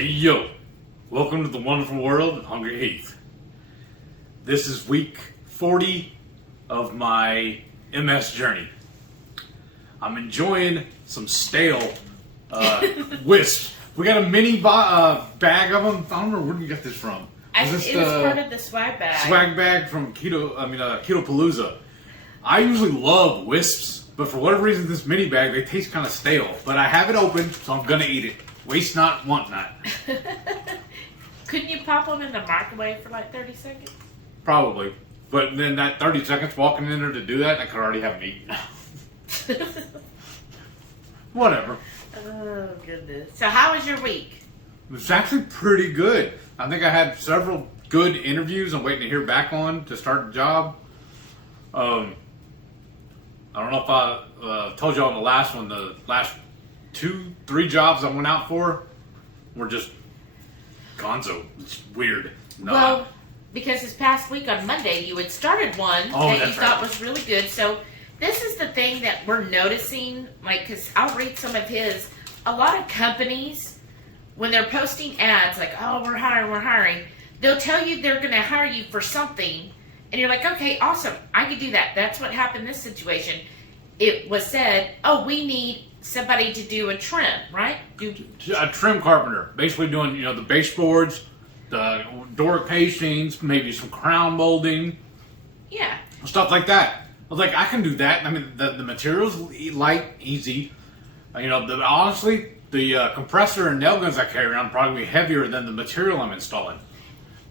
Hey yo, welcome to the wonderful world of HungryHeath. This is week 40 of my MS journey. I'm enjoying some stale wisps. We got a mini bag of them. I don't know where we got this from. It was part of the swag bag. Swag bag from Keto Palooza. I usually love wisps, but for whatever reason, this mini bag, they taste kind of stale. But I have it open, so I'm gonna eat it. Waste not, want not. Couldn't you pop them in the microwave for like 30 seconds? Probably. But then that 30 seconds walking in there to do that, I could already have them eaten. Whatever. Oh, goodness. So how was your week? It was actually pretty good. I think I had several good interviews I'm waiting to hear back on to start the job. I don't know if I told you on the last one, the last 2-3 jobs I went out for were just gonzo. It's weird. No. Well, because this past week on Monday, you had started one that you thought was really good. So this is the thing that we're noticing, like, because I'll read some of his. A lot of companies, when they're posting ads, like, oh, we're hiring, they'll tell you they're going to hire you for something. And you're like, okay, awesome. I could do that. That's what happened in this situation. It was said, oh, we need somebody to do a trim, right? A trim carpenter. Basically doing, the baseboards, the door casings, maybe some crown molding. Yeah. Stuff like that. I was like, I can do that. I mean, the material's light, easy. Honestly, the compressor and nail guns I carry around probably heavier than the material I'm installing.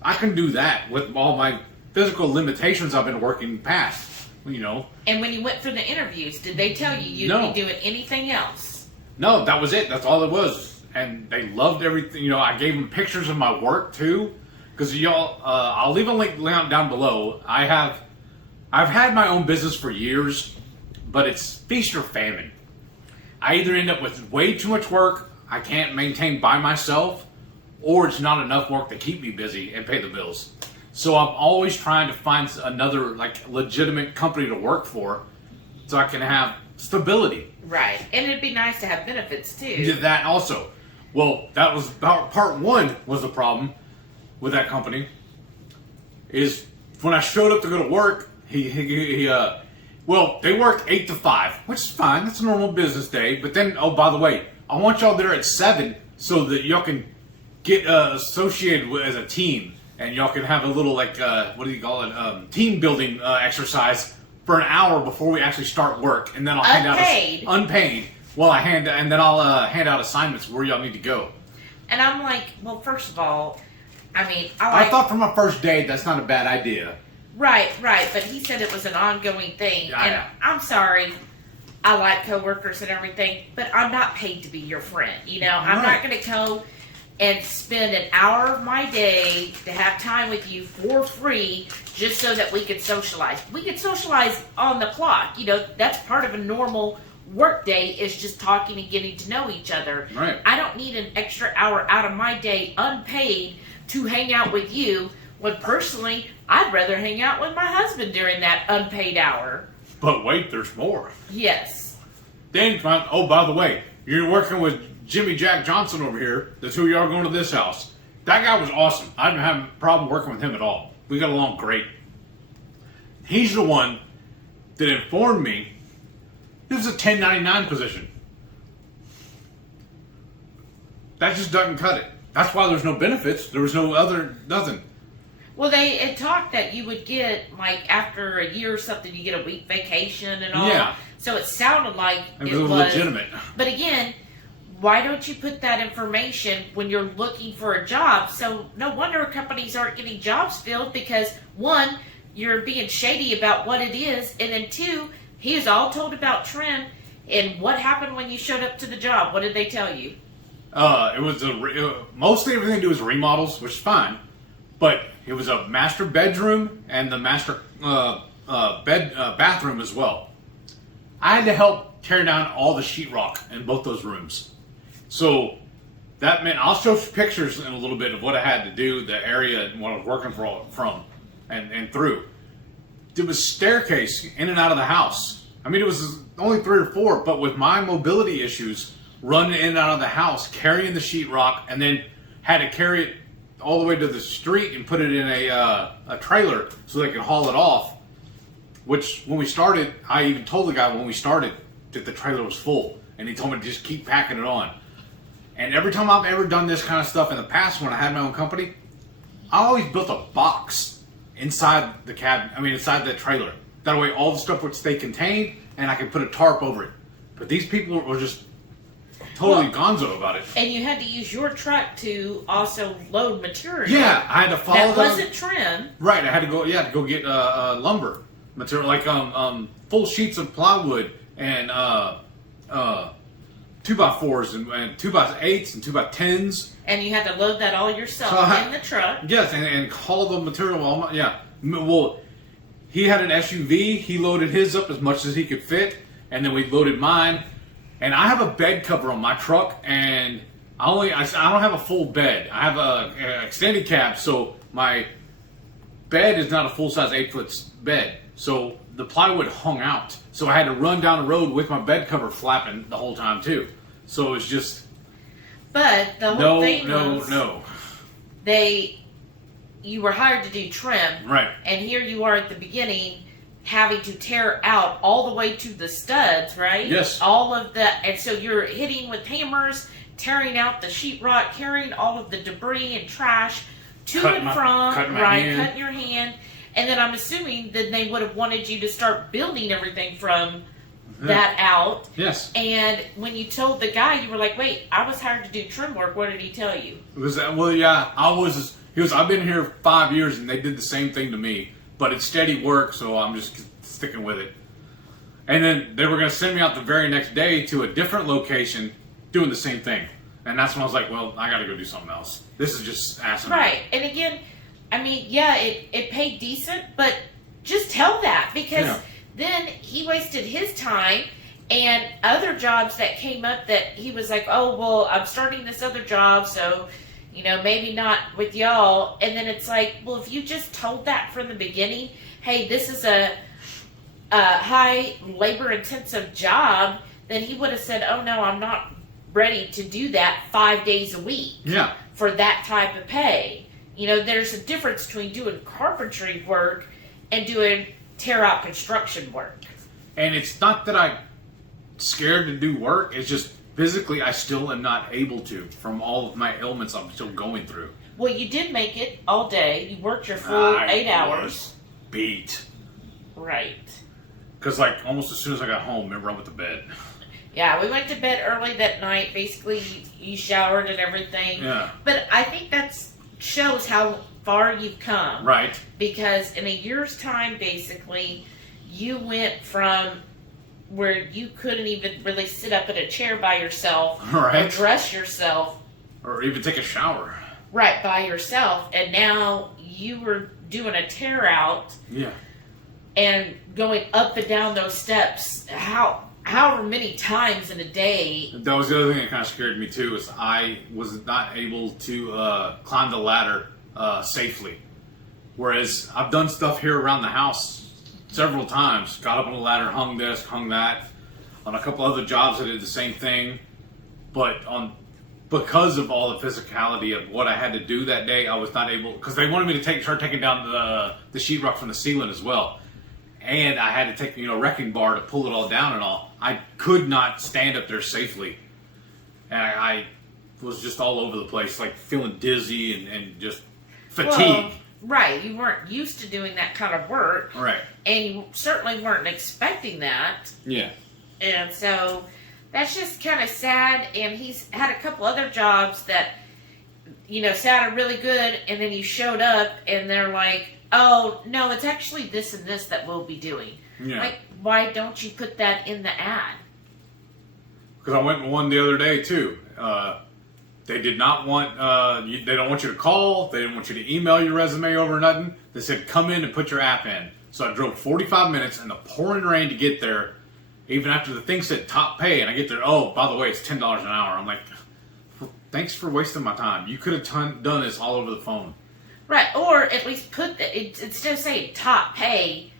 I can do that with all my physical limitations I've been working past. And when you went for the interviews, did they tell you you'd be doing anything else? No, that was it. That's all it was. And they loved everything. I gave them pictures of my work too. Because I'll leave a link down below. I've had my own business for years, but it's feast or famine. I either end up with way too much work I can't maintain by myself, or it's not enough work to keep me busy and pay the bills. So I'm always trying to find another legitimate company to work for so I can have stability. Right. And it'd be nice to have benefits too. Yeah, that also. Well, that was part one was the problem with that company. Is when I showed up to go to work, they work 8 to 5, which is fine. That's a normal business day. But then, oh, by the way, I want y'all there at 7 so that y'all can get associated as a team. And y'all can have a little, team building exercise for an hour before we actually start work. And then I'll hand out unpaid. Well, I'll hand out assignments where y'all need to go. And I'm like, well, first of all, I thought for my first day, that's not a bad idea. Right. But he said it was an ongoing thing. Yeah. I'm sorry. I like coworkers and everything, but I'm not paid to be your friend. I'm not going to go and spend an hour of my day to have time with you for free just so that we could socialize. We could socialize on the clock. That's part of a normal work day is just talking and getting to know each other. Right. I don't need an extra hour out of my day unpaid to hang out with you when personally I'd rather hang out with my husband during that unpaid hour. But wait, there's more. Yes. Then, oh, by the way, you're working with Jimmy Jack Johnson over here. The two of y'all are going to this house. That guy was awesome. I didn't have a problem working with him at all. We got along great. He's the one that informed me this is a 1099 position. That just doesn't cut it. That's why there's no benefits. There was nothing. Well, they had talked that you would get, after a year or something, you get a week vacation and all. Yeah. So it sounded like it was legitimate. But again, why don't you put that information when you're looking for a job? So no wonder companies aren't getting jobs filled because, one, you're being shady about what it is, and then two, he is all told about trim. And what happened when you showed up to the job? What did they tell you? It was mostly everything to do with remodels, which is fine. But it was a master bedroom and the master bathroom as well. I had to help tear down all the sheetrock in both those rooms. So that meant I'll show pictures in a little bit of what I had to do, the area and what I was working from and through. There was staircase in and out of the house. I mean, it was only 3 or 4, but with my mobility issues, running in and out of the house, carrying the sheetrock, and then had to carry it all the way to the street and put it in a trailer so they could haul it off. Which, when we started, I even told the guy when we started that the trailer was full. And he told me to just keep packing it on. And every time I've ever done this kind of stuff in the past when I had my own company, I always built a box inside the cabin, inside the trailer. That way all the stuff would stay contained and I could put a tarp over it. But these people were just totally gonzo about it. And you had to use your truck to also load material. Yeah, I had to follow that wasn't trim. Right, I had to go get lumber material, like full sheets of plywood and 2x4s and 2x8s and 2x10s. And you had to load that all yourself in the truck. Yes, and haul the material. Well, he had an SUV. He loaded his up as much as he could fit, and then we loaded mine. And I have a bed cover on my truck, and I don't have a full bed. I have a extended cab, so my bed is not a full size 8-foot bed. So the plywood hung out. So I had to run down the road with my bed cover flapping the whole time too. So it was just. But the whole thing was you were hired to do trim. Right. And here you are at the beginning having to tear out all the way to the studs, right? Yes. All of that. And so you're hitting with hammers, tearing out the sheetrock, carrying all of the debris and trash to cutting and from, cutting your hand. And then I'm assuming that they would have wanted you to start building everything from that out. Yes. And when you told the guy, you were like, wait, I was hired to do trim work. What did he tell you? I've been here 5 years and they did the same thing to me. But it's steady work, so I'm just sticking with it. And then they were going to send me out the very next day to a different location doing the same thing. And that's when I was like, well, I got to go do something else. This is just asinine. Right. And again, it paid decent, but just tell that because then he wasted his time and other jobs that came up that he was like, oh, well, I'm starting this other job, so, maybe not with y'all. And then it's like, well, if you just told that from the beginning, hey, this is a high labor-intensive job, then he would have said, oh, no, I'm not ready to do that 5 days a week for that type of pay. There's a difference between doing carpentry work and doing tear-out construction work. And it's not that I'm scared to do work. It's just physically I still am not able to from all of my ailments I'm still going through. Well, you did make it all day. You worked your full 8 hours. Beat. Right. Because, almost as soon as I got home, remember, I went to bed. Yeah, we went to bed early that night. Basically, you showered and everything. Yeah. But I think that shows how far you've come. Right. Because in a year's time, basically, you went from where you couldn't even really sit up in a chair by yourself or dress yourself. Or even take a shower. Right, by yourself. And now you were doing a tear out. Yeah. And going up and down those steps, however many times in a day. That was the other thing that kind of scared me too, is I was not able to climb the ladder safely. Whereas I've done stuff here around the house several times. Got up on the ladder, hung this, hung that. On a couple other jobs I did the same thing. But because of all the physicality of what I had to do that day, I was not able, because they wanted me to start taking down the sheetrock from the ceiling as well. And I had to take, wrecking bar to pull it all down and all. I could not stand up there safely. And I was just all over the place, feeling dizzy and just fatigued. Well, right. You weren't used to doing that kind of work. Right. And you certainly weren't expecting that. Yeah. And so that's just kind of sad. And he's had a couple other jobs that, sounded really good. And then you showed up and they're like, oh, no, it's actually this and this that we'll be doing. Yeah. Why don't you put that in the ad? Because I went and won the other day, too. They did not want, they don't want you to call. They didn't want you to email your resume over or nothing. They said, come in and put your app in. So I drove 45 minutes in the pouring rain to get there, even after the thing said top pay. And I get there, oh, by the way, it's $10 an hour. I'm like, well, thanks for wasting my time. You could have done this all over the phone. Right, or at least put instead of saying top pay,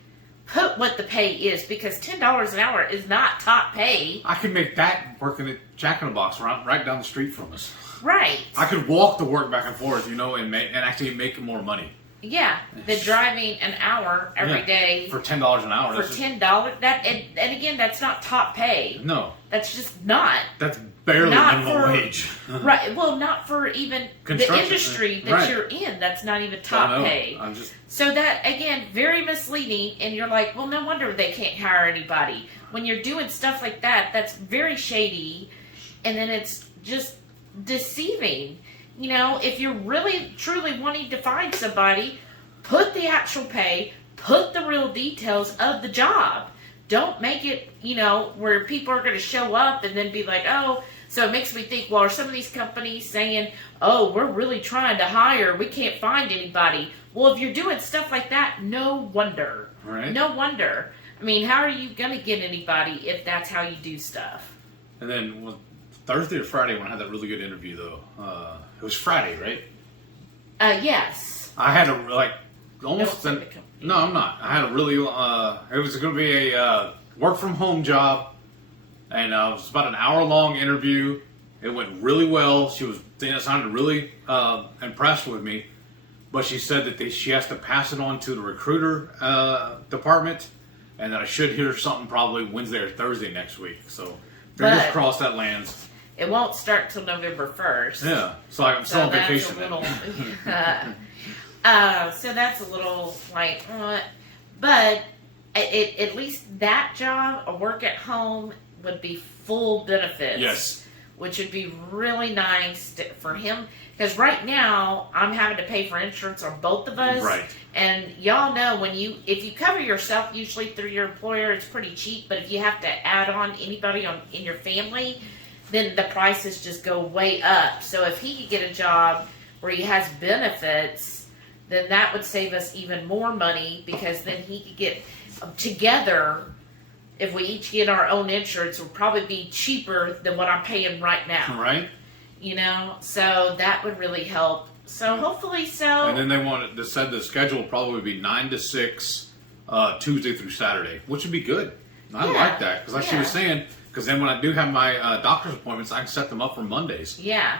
put what the pay is, because $10 an hour is not top pay. I could make that working at Jack in the Box right down the street from us. Right. I could walk to work back and forth, and actually make more money. Yeah, the driving an hour every day for $10 an hour. For $10, and again, that's not top pay. No, that's just not. That's barely minimum wage. Right. Well, not for even the industry that you're in. That's not even top pay. So that again, very misleading. And you're like, well, no wonder they can't hire anybody when you're doing stuff like that. That's very shady, and then it's just deceiving. If you're really, truly wanting to find somebody, put the actual pay, put the real details of the job. Don't make it, where people are going to show up and then be like, oh, so it makes me think, well, are some of these companies saying, oh, we're really trying to hire, we can't find anybody. Well, if you're doing stuff like that, no wonder. Right. No wonder. I mean, how are you going to get anybody if that's how you do stuff? And then, Thursday or Friday when I had that really good interview, though. It was Friday, right? Yes. I had almost. No, I'm not. I had a really. It was going to be a work from home job, and it was about an hour long interview. It went really well. She sounded really impressed with me, but she said that she has to pass it on to the recruiter department, and that I should hear something probably Wednesday or Thursday next week. So fingers crossed that lands. It won't start till November 1st. Yeah, so I'm still on vacation. So that's a little like, but at least that job, a work at home, would be full benefits. Yes. Which would be really nice for him. Because right now, I'm having to pay for insurance on both of us. Right. And y'all know if you cover yourself usually through your employer, it's pretty cheap. But if you have to add on anybody in your family, then the prices just go way up. So if he could get a job where he has benefits, then that would save us even more money, because then he could get together. If we each get our own insurance, it would probably be cheaper than what I'm paying right now. Right. So that would really help. So hopefully so. And then they said the schedule will probably be 9 to 6, Tuesday through Saturday, which would be good. I like that, because like she was saying, because then when I do have my doctor's appointments, I can set them up for Mondays. Yeah.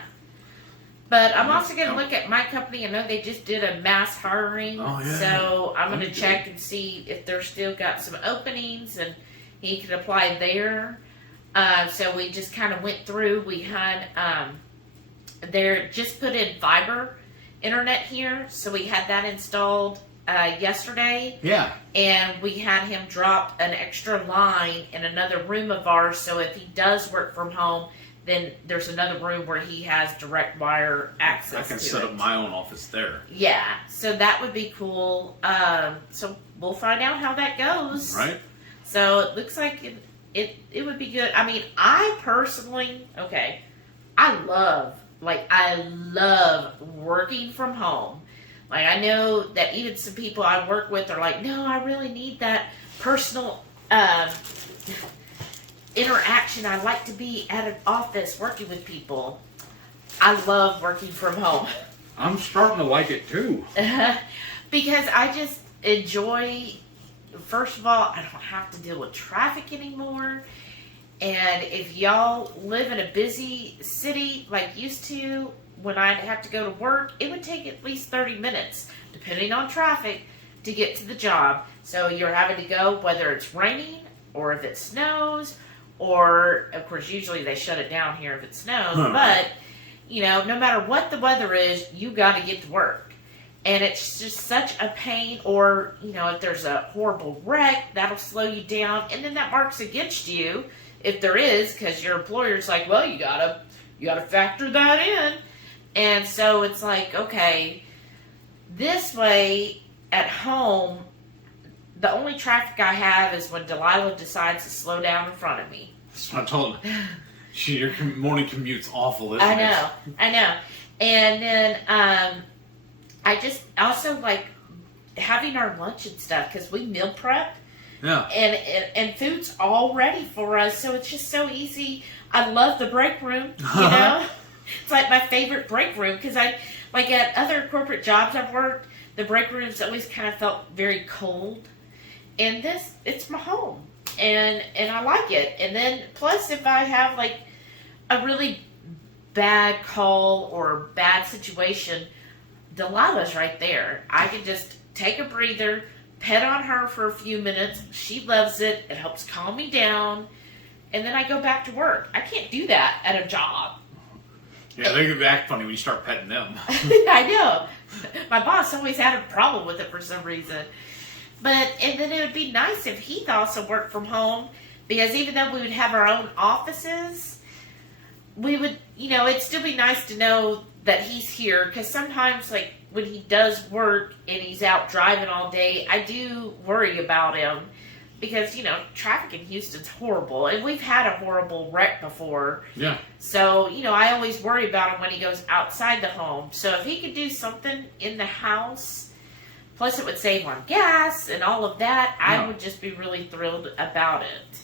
But I'm also going to look at my company. I know they just did a mass hiring. Oh, yeah. So I'm going to check and see if they're still got some openings and he could apply there. So we just kind of went through. We had, just put in fiber internet here. So we had that installed yesterday. Yeah. And we had him drop an extra line in another room of ours. So if he does work from home, then there's another room where he has direct wire access to it. I can set up my own office there. Yeah, so that would be cool. So we'll find out how that goes. Right. So it looks like it would be good. I mean, I personally, I love working from home. Like, I know that even some people I work with are like, no, I really need that personal interaction. I like to be at an office working with people. I love working from home. I'm starting to like it too. Because I just enjoy, first of all, I don't have to deal with traffic anymore. And if y'all live in a busy city like used to, when I'd have to go to work, it would take at least 30 minutes, depending on traffic, to get to the job. So you're having to go whether it's raining or if it snows, or, of course, usually they shut it down here if it snows. But, no matter what the weather is, you got to get to work. And it's just such a pain. Or, if there's a horrible wreck, that'll slow you down. And then that marks against you, if there is, because your employer's like, well, you gotta factor that in. And so it's like, okay, this way at home, the only traffic I have is when Delilah decides to slow down in front of me. That's what I told her. Your morning commute's awful, isn't it? I know. And then I just also like having our lunch and stuff, because we meal prep. Yeah. And food's all ready for us, so it's just so easy. I love the break room, It's like my favorite break room, because like at other corporate jobs I've worked, the break rooms always kind of felt very cold. And it's my home, and I like it. And then plus if I have like a really bad call or bad situation, Delilah's right there. I can just take a breather, pet on her for a few minutes. She loves it. It helps calm me down. And then I go back to work. I can't do that at a job. Yeah, they can act funny when you start petting them. I know. My boss always had a problem with it for some reason. And then it would be nice if Heath also worked from home, because even though we would have our own offices, we would, it'd still be nice to know that he's here, because sometimes, like, when he does work and he's out driving all day, I do worry about him, because, traffic in Houston's horrible, and we've had a horrible wreck before. Yeah. So, I always worry about him when he goes outside the home. So if he could do something in the house, plus it would save on gas and all of that, I would just be really thrilled about it.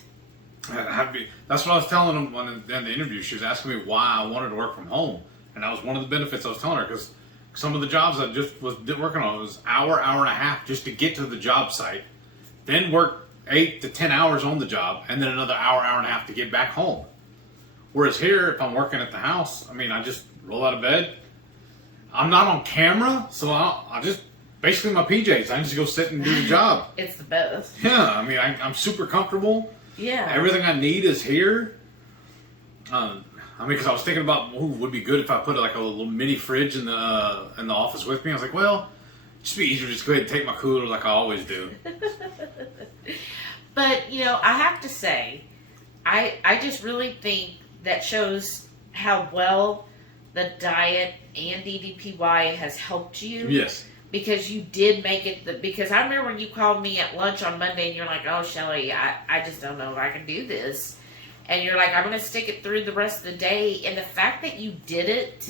That's what I was telling him in the interview. She was asking me why I wanted to work from home. And that was one of the benefits I was telling her, because some of the jobs I just was working on was hour and a half just to get to the job site. Then work 8 to 10 hours on the job, and then another hour and a half to get back home. Whereas here, if I'm working at the house, I just roll out of bed. I'm not on camera, so I just, basically my PJs, I just go sit and do the job. It's the best. Yeah, I'm super comfortable. Yeah. Everything I need is here. Because I was thinking about, would be good if I put like a little mini fridge in the office with me. I was like, well, it'd just be easier to just go ahead and take my cooler like I always do. But, I have to say, I just really think that shows how well the diet and DDPY has helped you. Yes. Because you did make it, because I remember when you called me at lunch on Monday and you're like, oh, Shelly, I just don't know if I can do this. And you're like, I'm going to stick it through the rest of the day. And the fact that you did it,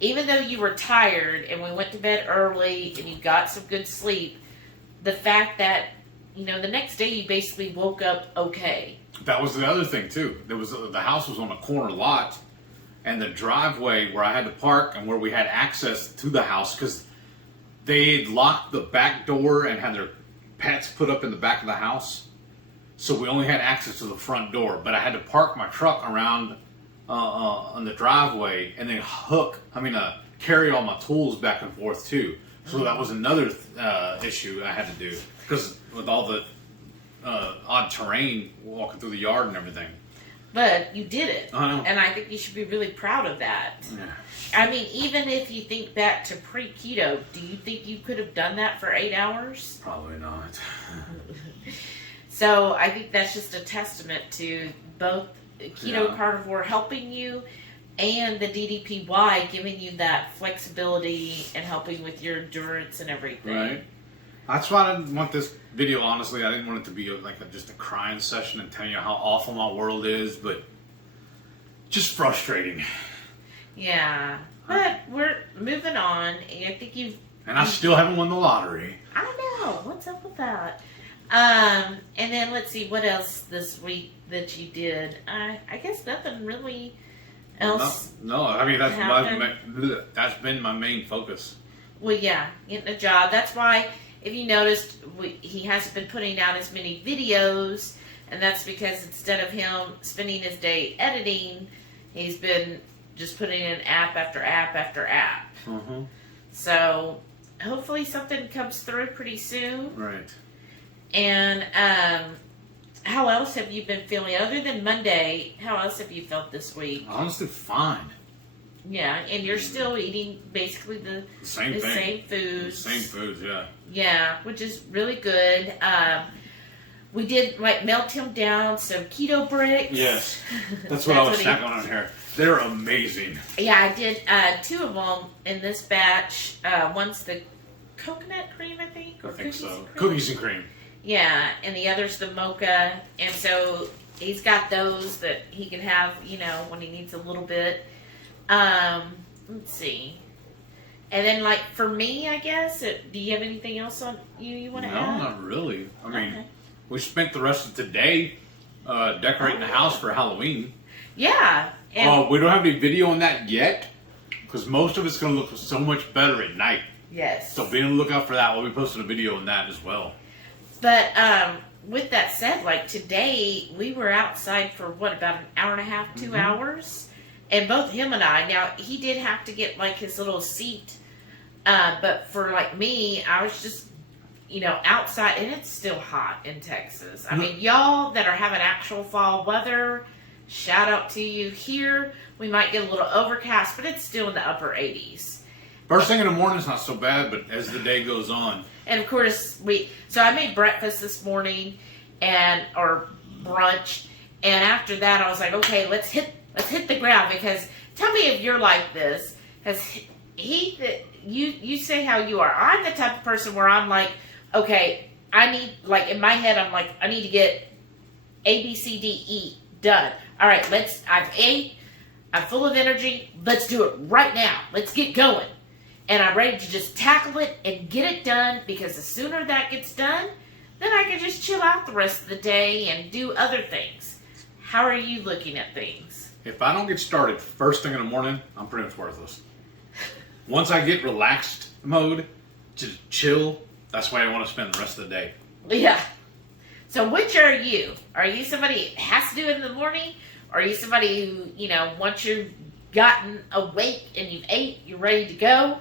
even though you were tired and we went to bed early and you got some good sleep, the fact that, the next day you basically woke up okay. That was the other thing, too. The house was on a corner lot, and the driveway where I had to park and where we had access to the house, because they locked the back door and had their pets put up in the back of the house. So we only had access to the front door, but I had to park my truck around on the driveway and then carry all my tools back and forth too. So that was another issue I had to do, because with all the odd terrain walking through the yard and everything. But you did it. I know. And I think you should be really proud of that. Yeah. Even if you think back to pre-keto, do you think you could have done that for 8 hours? Probably not. So I think that's just a testament to both keto carnivore helping you and the DDPY giving you that flexibility and helping with your endurance and everything. Right. That's why I didn't want this video, honestly. I didn't want it to be just a crying session and telling you how awful my world is, but just frustrating. Yeah. But we're moving on, and I think And I still haven't won the lottery. I know. What's up with that? And then let's see what else this week that you did. I guess nothing really else. No, that's been my main focus. Well, yeah, getting a job. That's why, if you noticed, he hasn't been putting out as many videos, and that's because instead of him spending his day editing, he's been just putting in app after app after app. Mm-hmm. So hopefully something comes through pretty soon. Right. And how else have you been feeling? Other than Monday, how else have you felt this week? Honestly, fine. Yeah, and you're still eating basically the same foods. Same foods, yeah. Yeah, which is really good. We did melt him down some keto bricks. Yes, that's what I was snacking on here. They're amazing. Yeah, I did 2 of them in this batch. One's the coconut cream, I think. Or I think so. And Cookies and cream. Yeah, and the other's the mocha. And so he's got those that he can have, when he needs a little bit. Let's see. And then, for me, I guess, do you have anything else on you want to add? No, not really. We spent the rest of today decorating the house for Halloween. Yeah. We don't have any video on that yet, because most of it's going to look so much better at night. Yes. So be on the lookout for that. We'll be posting a video on that as well. But with that said, today we were outside for about an hour and a half, 2 hours, And both him and I, now he did have to get like his little seat, but for like me, I was just, outside, and it's still hot in Texas. I mean, y'all that are having actual fall weather, shout out to you. Here, we might get a little overcast, but it's still in the upper 80s. First thing in the morning is not so bad, but as the day goes on. And of course, so I made breakfast this morning, or brunch, and after that I was like, okay, let's hit the ground, because tell me if you're like this, because you say how you are. I'm the type of person where I'm like, okay, I need, like in my head, I'm like, I need to get A, B, C, D, E done. All right, I've ate, I'm full of energy, let's do it right now. Let's get going. And I'm ready to just tackle it and get it done, because the sooner that gets done, then I can just chill out the rest of the day and do other things. How are you looking at things? If I don't get started first thing in the morning, I'm pretty much worthless. Once I get relaxed mode, just chill, that's why I want to spend the rest of the day. Yeah. So which are you? Are you somebody who has to do it in the morning? Or are you somebody who, once you've gotten awake and you've ate, you're ready to go?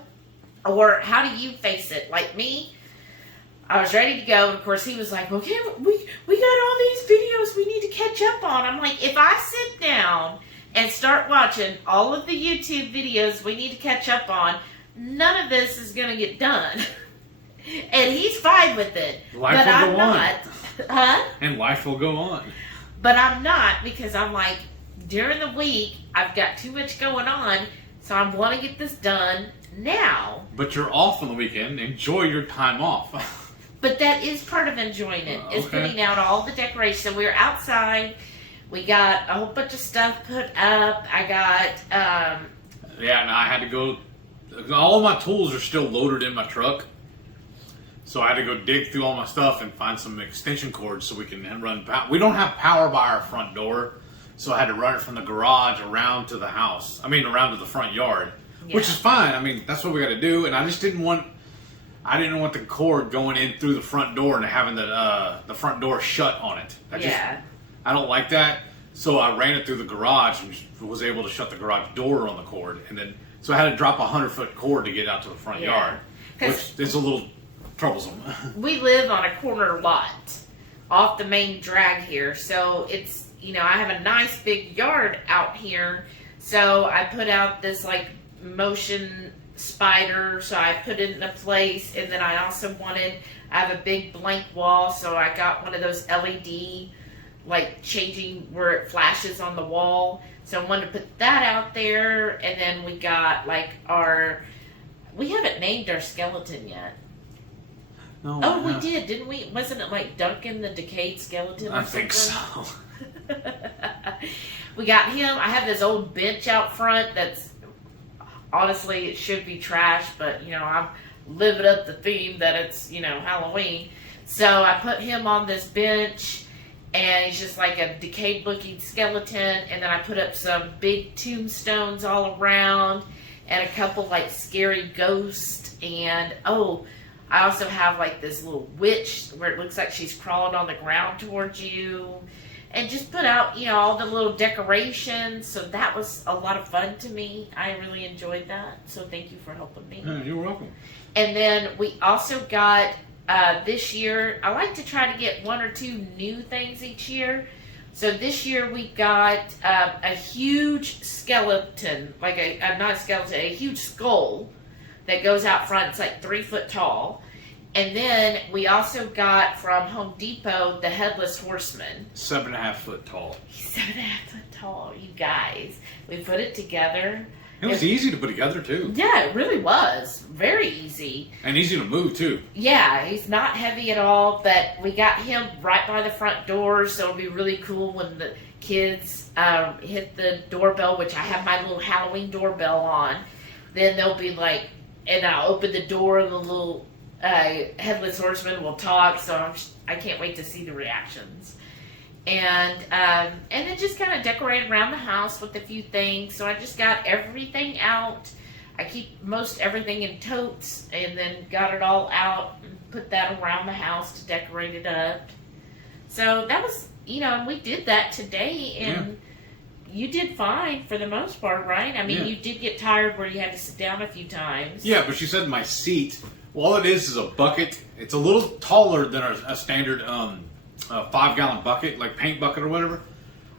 Or how do you face it? Like me, I was ready to go. And of course, he was like, okay, we got all these videos we need to catch up on. I'm like, if I sit down and start watching all of the YouTube videos we need to catch up on, none of this is going to get done. And he's fine with it. Life but will I'm go not. on. Huh? And life will go on. But I'm not, because I'm like, during the week, I've got too much going on, so I want to get this done now. But you're off on the weekend. Enjoy your time off. But that is part of enjoying it, is okay. putting out all the decorations. So we were outside. We got a whole bunch of stuff put up. I got... Yeah, and I had to go... All of my tools are still loaded in my truck. So I had to go dig through all my stuff and find some extension cords so we can run... We don't have power by our front door, so I had to run it from the garage around to the house. Around to the front yard. Yeah. Which is fine. That's what we got to do. And I just didn't want... I didn't want the cord going in through the front door and having the front door shut on it. I don't like that. So I ran it through the garage and was able to shut the garage door on the cord. And then, so I had to drop a 100-foot cord to get out to the front yard, which is a little troublesome. We live on a corner lot off the main drag here. So it's, I have a nice big yard out here. So I put out this like motion spider, so I put it in a place, and then I also I have a big blank wall, so I got one of those LED, like changing where it flashes on the wall, so I wanted to put that out there. And then we got like we haven't named our skeleton yet. No, oh, we did, didn't we? Wasn't it like Duncan the Decayed Skeleton or I something? think so. We got him. I have this old bench out front that's, honestly, it should be trash, but, I'm living up the theme that it's, Halloween. So I put him on this bench, and he's just like a decayed-looking skeleton, and then I put up some big tombstones all around, and a couple, like, scary ghosts, and, I also have, like, this little witch where it looks like she's crawling on the ground towards you. And just put out, all the little decorations. So that was a lot of fun to me. I really enjoyed that. So thank you for helping me. Yeah, you're welcome. And then we also got, this year, I like to try to get one or two new things each year. So this year we got a huge skeleton, like not a skeleton, a huge skull that goes out front. It's like 3 foot tall. And then we also got from Home Depot the Headless Horseman. 7.5 foot tall. He's 7.5 foot tall, you guys. We put it together. It was easy to put together, too. Yeah, it really was. Very easy. And easy to move, too. Yeah, he's not heavy at all, but we got him right by the front door, so it'll be really cool when the kids hit the doorbell, which I have my little Halloween doorbell on. Then they'll be like, and I'll open the door and the little Headless Horseman will talk, so I can't wait to see the reactions. And then just kind of decorate around the house with a few things. So I just got everything out. I keep most everything in totes, and then got it all out and put that around the house to decorate it up. So that was, and we did that today, and you did fine for the most part, right? I mean, Yeah. you did get tired where you had to sit down a few times. Yeah, but she said my seat, well, all it is a bucket. It's a little taller than a standard 5-gallon bucket, like paint bucket or whatever.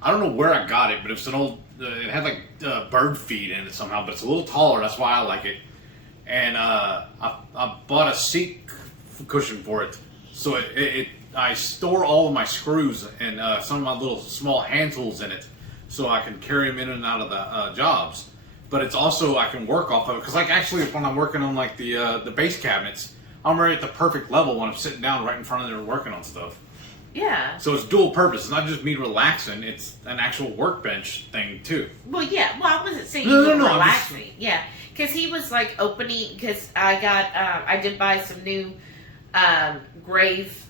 I don't know where I got it, but it's an old, it had like bird feed in it somehow, but it's a little taller. That's why I like it. And I bought a seat cushion for it. So I store all of my screws and some of my little small hand tools in it, so I can carry them in and out of the jobs. But it's also, I can work off of it, because like actually when I'm working on like the base cabinets, I'm right at the perfect level when I'm sitting down right in front of there working on stuff. Yeah. So it's dual purpose. It's not just me relaxing, it's an actual workbench thing too. Well, yeah. Well, I wasn't saying No, you were no, relaxing. Yeah. Because he was like opening, because I did buy some new grave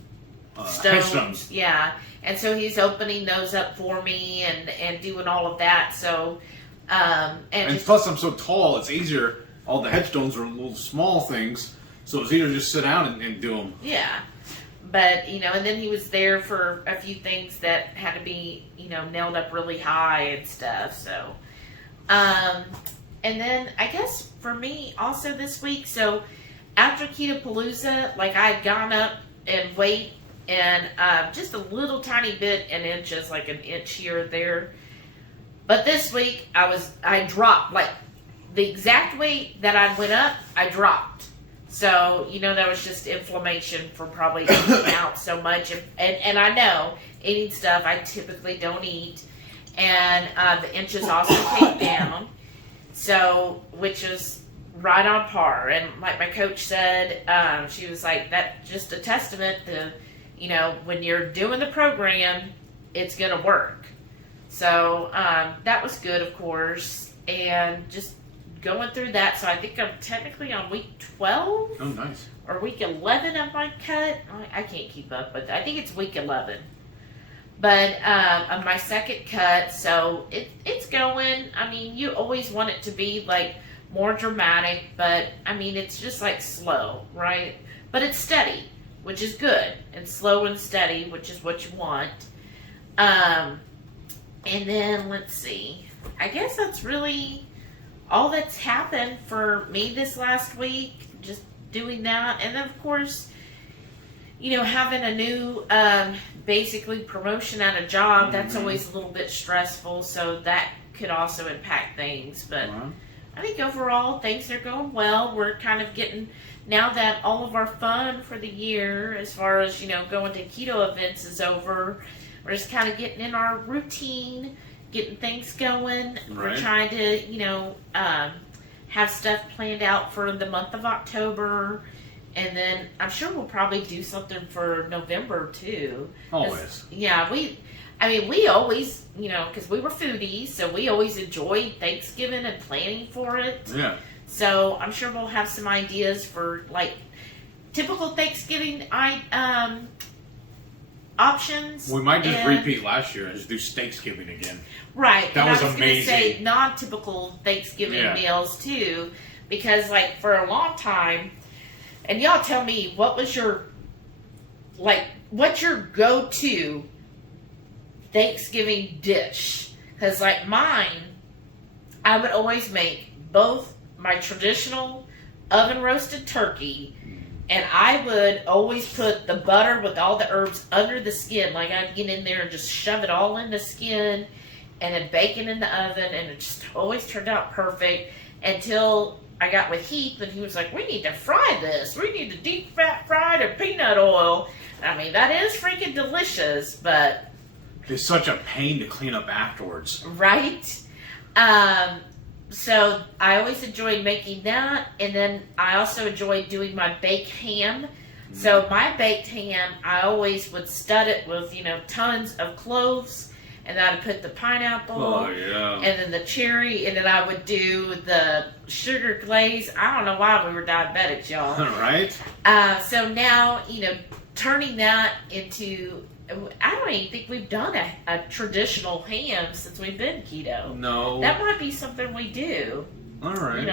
stones. Headstones. Yeah. And so he's opening those up for me and doing all of that. So, And plus I'm so tall, it's easier. All the headstones are little small things, so it's easier to just sit down and do them. Yeah. But, and then he was there for a few things that had to be, nailed up really high and stuff. So, and then I guess for me also this week, so after Keto Palooza, like I had gone up in weight and just a little tiny bit in inches, like an inch here or there. But this week I dropped, like the exact weight that I went up, I dropped. So, that was just inflammation from probably eating out so much. And I know eating stuff I typically don't eat. And the inches also came down. So, which is right on par. And like my coach said, she was like, that's just a testament to, when you're doing the program, it's going to work. So, that was good, of course. And just going through that, so I think I'm technically on week 12. Oh, nice. Or week 11 of my cut. I can't keep up, but I think it's week 11. But of my second cut, so it's going. I mean, you always want it to be like more dramatic, but I mean, it's just like slow, right? But it's steady, which is good, and slow and steady, which is what you want. And then let's see. I guess that's really all that's happened for me this last week, just doing that. And then, of course, having a new, basically promotion at a job, that's always a little bit stressful. So that could also impact things. But I think overall, things are going well. We're kind of getting, now that all of our fun for the year, as far as, going to keto events is over, we're just kind of getting in our routine, getting things going. Right. We're trying to, have stuff planned out for the month of October. And then I'm sure we'll probably do something for November too. Always. Yeah, we always, because we were foodies, so we always enjoyed Thanksgiving and planning for it. Yeah. So I'm sure we'll have some ideas for like typical Thanksgiving options. We might just repeat last year and just do Steaksgiving again. Right. That and was I was amazing. Going to say non-typical Thanksgiving meals too, because like for a long time, and y'all tell me what's your go-to Thanksgiving dish? Because like mine, I would always make both my traditional oven roasted turkey, and I would always put the butter with all the herbs under the skin. Like I'd get in there and just shove it all in the skin, and then bake it in the oven, and it just always turned out perfect until I got with Heath, and he was like, we need to fry this. We need to deep fat fry it in peanut oil. I mean, that is freaking delicious, but... It's such a pain to clean up afterwards. Right? So I always enjoyed making that, and then I also enjoyed doing my baked ham. So my baked ham, I always would stud it with, tons of cloves, and then I'd put the pineapple, and then the cherry, and then I would do the sugar glaze. I don't know why we were diabetics, y'all. Right? So now, turning that into, I don't even think we've done a traditional ham since we've been keto. No. That might be something we do. All right.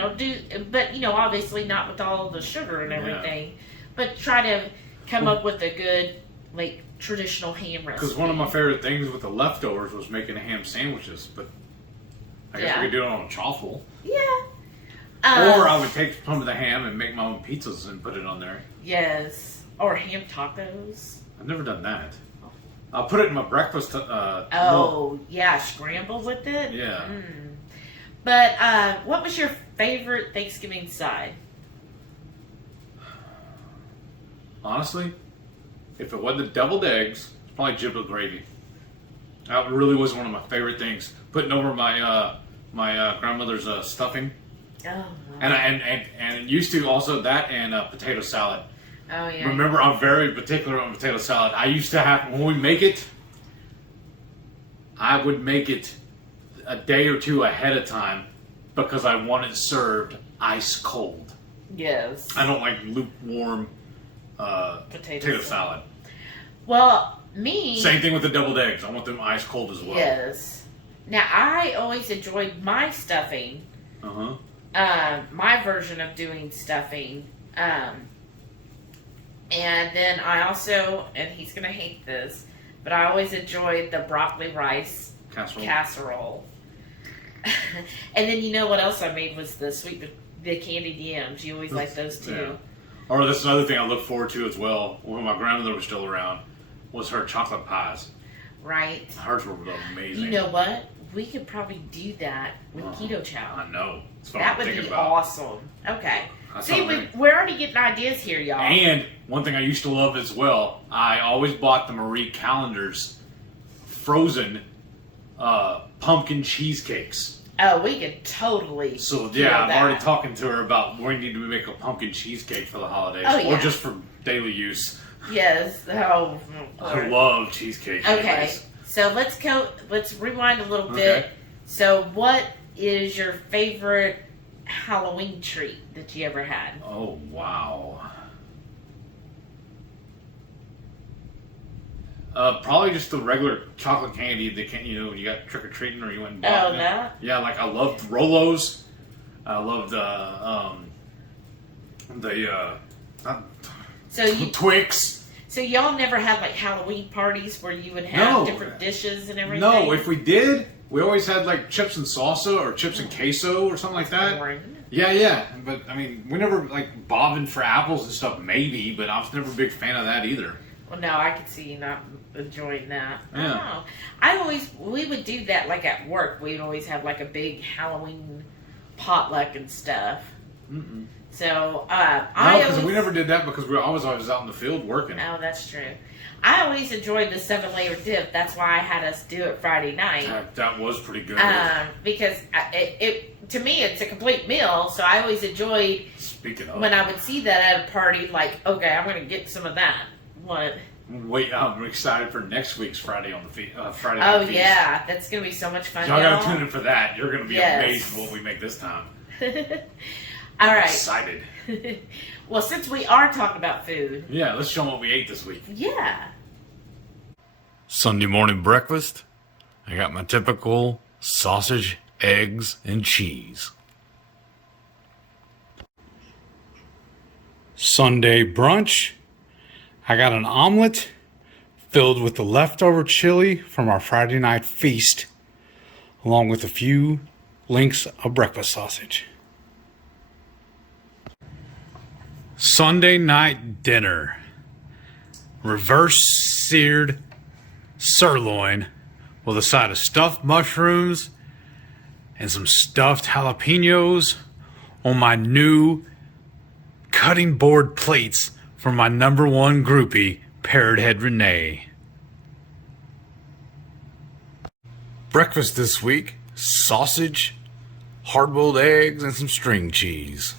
But obviously not with all the sugar and everything. But try to come up with a good, traditional ham recipe. Because one of my favorite things with the leftovers was making ham sandwiches, but I guess we could do it on a chaffle. Yeah. Or I would take some of the ham and make my own pizzas and put it on there. Yes. Or ham tacos. I've never done that. I'll put it in my breakfast. Yeah, scramble with it? Yeah. But what was your favorite Thanksgiving side? Honestly, if it wasn't the deviled eggs, it's probably giblet gravy. That really was one of my favorite things. Putting over my grandmother's stuffing. Oh, wow. And it used to also that and potato salad. Oh, yeah. Remember, I'm very particular on potato salad. I used to have, when we make it, I would make it a day or two ahead of time because I want it served ice cold. Yes. I don't like lukewarm potato salad. Well, me... Same thing with the deviled eggs. I want them ice cold as well. Yes. Now, I always enjoyed my stuffing. Uh-huh. My version of doing stuffing. And then I also, and he's going to hate this, but I always enjoyed the broccoli rice casserole. And then you know what else I made was the candied yams. You always like those too. Yeah. Or that's another thing I look forward to as well, when my grandmother was still around, was her chocolate pies. Right. Hers were amazing. You know what? We could probably do that with keto chow. I know. That would be awesome. Okay. See, we're already getting ideas here, y'all. And one thing I used to love as well, I always bought the Marie Callender's frozen pumpkin cheesecakes. Oh, we could totally. So yeah, I'm already talking to her about we need to make a pumpkin cheesecake for the holidays, or just for daily use. Yes. Oh, I love cheesecake. Okay, anyways. So let's rewind a little bit. So, what is your favorite Halloween treat that you ever had? Oh, wow. Probably just the regular chocolate candy that you got trick or treating or you went and bought. Oh, that? Yeah, like I loved Rolos. I loved Twix. So y'all never had like Halloween parties where you would have different dishes and everything? No, if we did, we always had like chips and salsa or chips and queso or something like that. Boring. Yeah. But I mean, we never like bobbing for apples and stuff, maybe, but I was never a big fan of that either. Well, no, I could see you not enjoying that. Yeah. We would do that like at work. We'd always have like a big Halloween potluck and stuff. Mm-mm. So, we never did that because we were always out in the field working. Oh, that's true. I always enjoyed the 7-layer dip. That's why I had us do it Friday night. That was pretty good. Because to me, it's a complete meal. So I always enjoyed. Speaking of, when I would see that at a party, like, okay, I'm going to get some of that. What? Wait, I'm excited for next week's Friday on the Friday. Oh yeah, that's going to be so much fun. Y'all got to tune in for that. You're going to be amazed at what we make this time. All right. Excited. Well, since we are talking about food. Yeah, let's show them what we ate this week. Yeah. Sunday morning breakfast. I got my typical sausage, eggs, and cheese. Sunday brunch. I got an omelet filled with the leftover chili from our Friday night feast, along with a few links of breakfast sausage. Sunday night dinner. Reverse seared sirloin with a side of stuffed mushrooms and some stuffed jalapenos on my new cutting board plates from my number one groupie, Parrothead Renee. Breakfast this week, sausage, hard-boiled eggs, and some string cheese.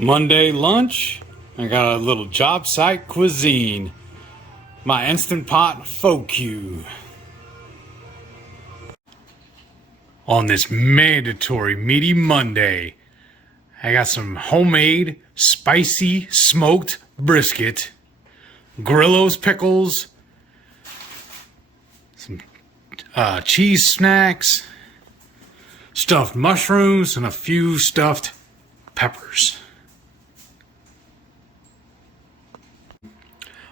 Monday lunch, I got a little job site cuisine. My Instant Pot faux cue. On this mandatory meaty Monday, I got some homemade spicy smoked brisket, Grillo's pickles, some cheese snacks, stuffed mushrooms, and a few stuffed peppers.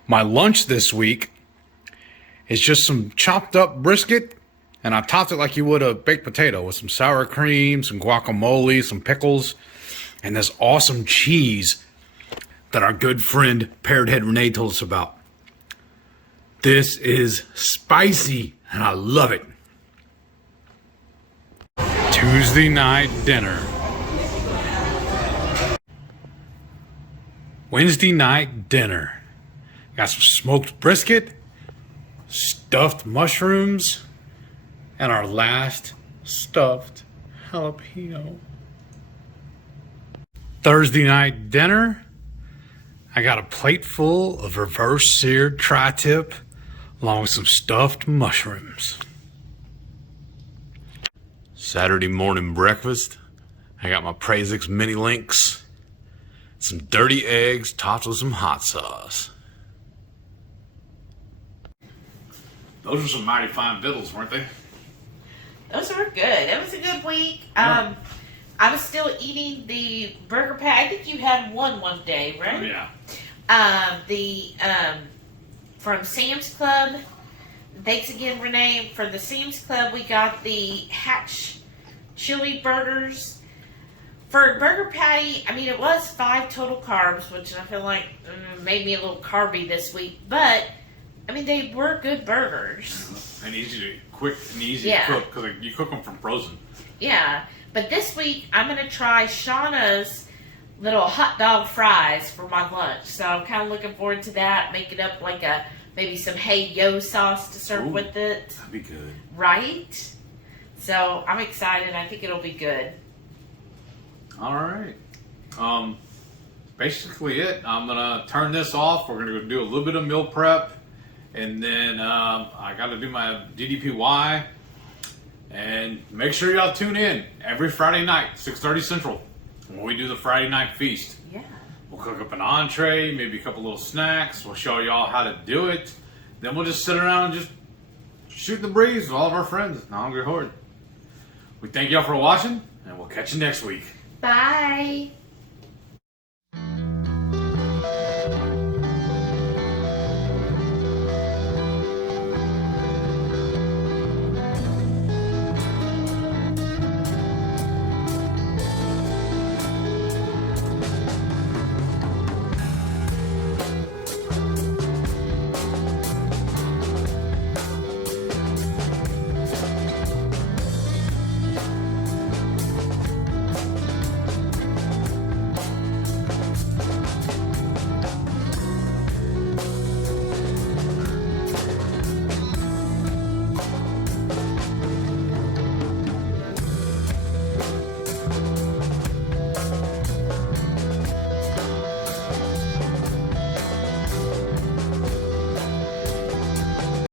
My lunch this week It's just some chopped up brisket, and I topped it like you would a baked potato with some sour cream, some guacamole, some pickles, and this awesome cheese that our good friend Parrot Head Renee told us about. This is spicy, and I love it. Tuesday night dinner. Wednesday night dinner. Got some smoked brisket, stuffed mushrooms, and our last stuffed jalapeno. Thursday night dinner. I got a plate full of reverse seared tri-tip along with some stuffed mushrooms. Saturday morning breakfast. I got my Prazix mini links, some dirty eggs topped with some hot sauce. Those were some mighty fine victuals, weren't they? Those were good. It was a good week. Yeah. I was still eating the burger patty. I think you had one day, right? Oh, yeah. From Sam's Club. Thanks again, Renee. For the Sam's Club, we got the Hatch chili burgers. For burger patty, I mean, it was 5 total carbs, which I feel like made me a little carby this week. But, I mean, they were good burgers. And quick and easy to cook, because you cook them from frozen. Yeah. But this week, I'm going to try Shauna's little hot dog fries for my lunch. So I'm kind of looking forward to that. Make it up like maybe some hey-yo sauce to serve with it. That'd be good. Right? So I'm excited. I think it'll be good. All right. Basically it. I'm going to turn this off. We're going to do a little bit of meal prep. And then I got to do my DDPY. And make sure y'all tune in every Friday night, 6:30 Central, when we do the Friday night feast. Yeah. We'll cook up an entree, maybe a couple little snacks. We'll show y'all how to do it. Then we'll just sit around and just shoot the breeze with all of our friends in the Hungry Horde. We thank y'all for watching, and we'll catch you next week. Bye.